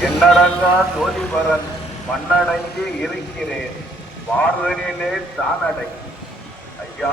என்னடங்கா சோதிபரன் மண்ணடங்கி இருக்கிறேன். பார்வனிலே தானடங்கி ஐயா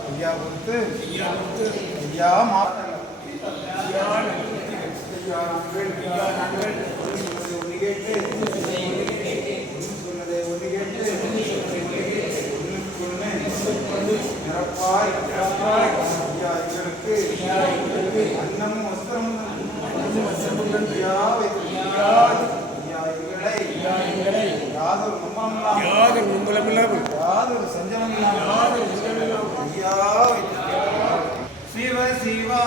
ஐயா கொடுத்து ஐயா சொல்வதை ஒன்று கேட்டு சொன்னதை ஒன்று கேட்டு ஒன்று நிரப்பாய் ஐயா எங்களுக்கு அன்னமும் வஸ்திரமும் ஐயா யாதொரு நம்பமில்லாமல் யாதொரு நுங்கலமில்லாமல் யாதொரு சிவ சிவா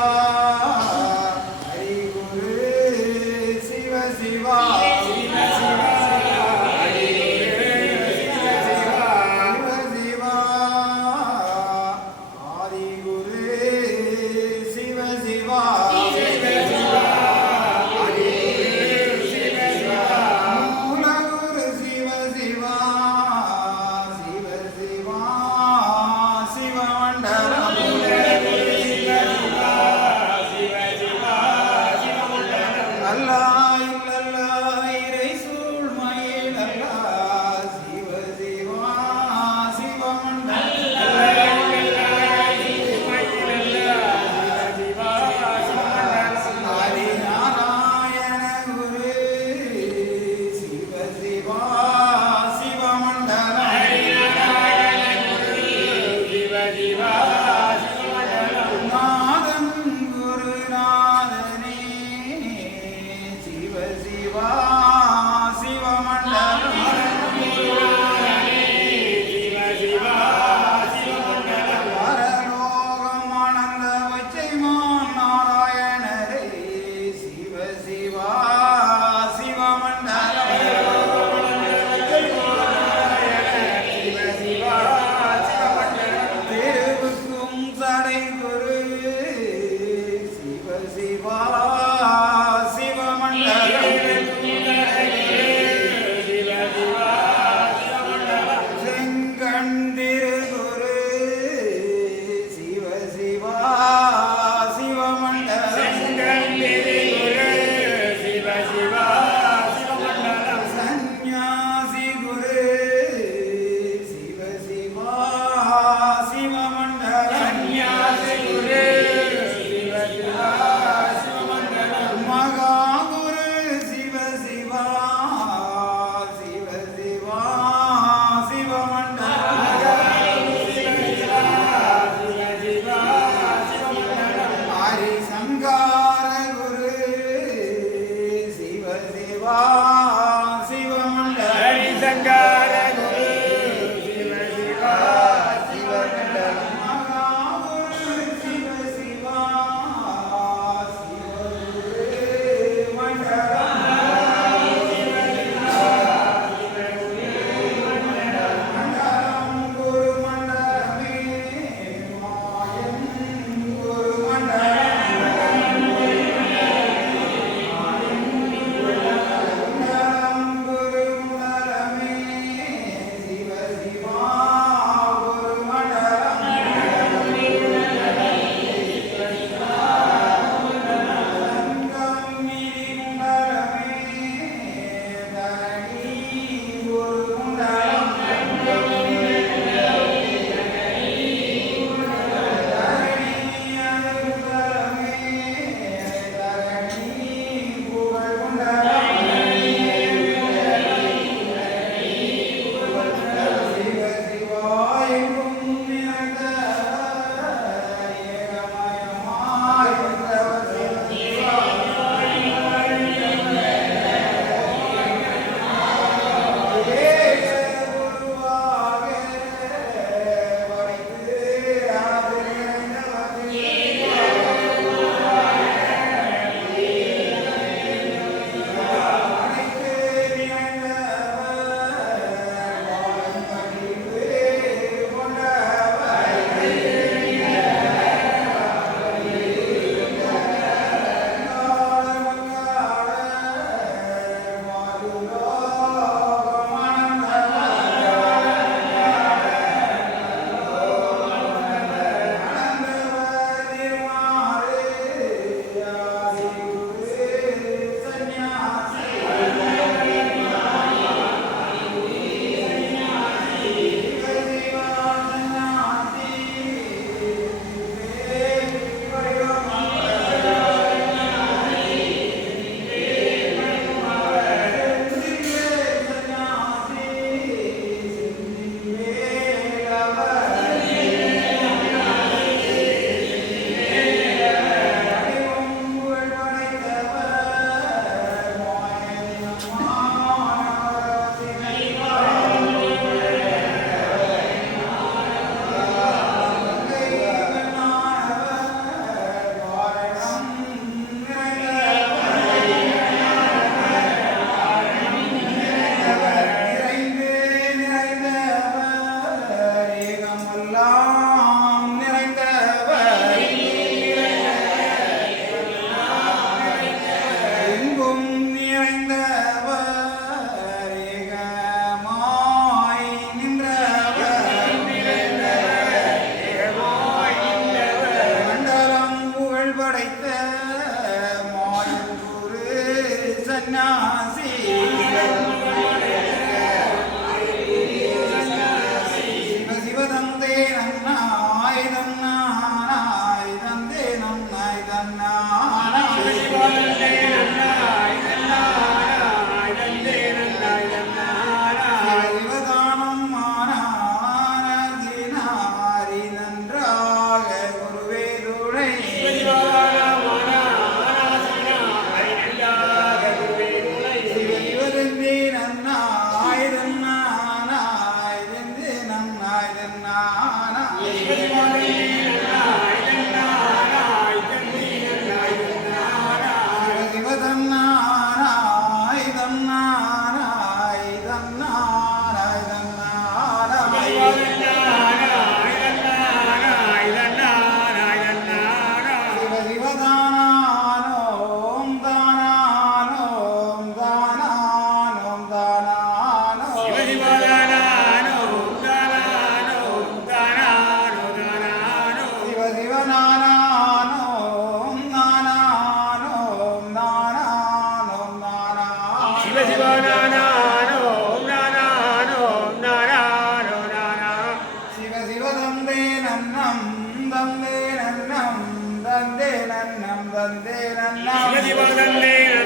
நன்னம் தந்தே நன்னம் தந்தே நன்னம்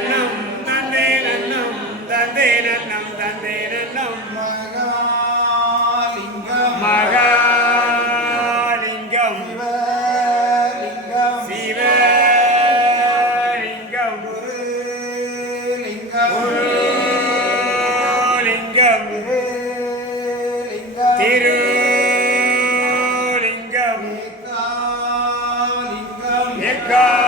மகாலிங்கம் Nico!